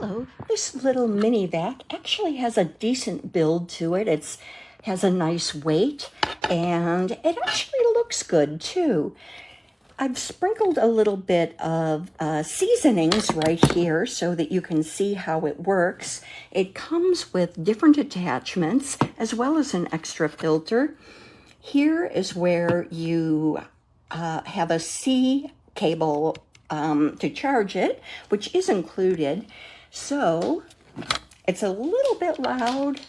Hello, this little mini vac actually has a decent build to it. It has a nice weight and it actually looks good too. I've sprinkled a little bit of seasonings right here so that you can see how it works. It comes with different attachments as well as an extra filter. Here is where you have a C cable to charge it, which is included. So it's a little bit loud.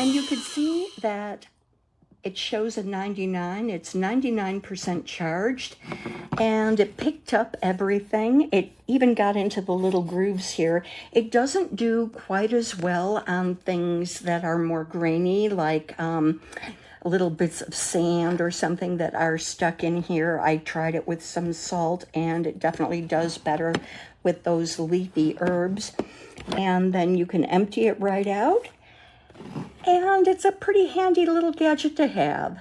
And you could see that it shows a 99. It's 99% charged, and it picked up everything. It even got into the little grooves here. It doesn't do quite as well on things that are more grainy, like little bits of sand or something that are stuck in here. I tried it with some salt, and it definitely does better with those leafy herbs. And then you can empty it right out. And it's a pretty handy little gadget to have.